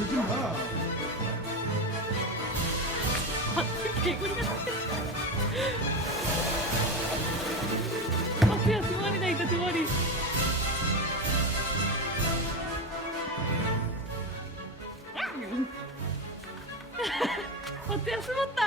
울지 마. 개구리 같아. 어때요? 두 마리나 있다, 두 마리. 어때요? 숨었다.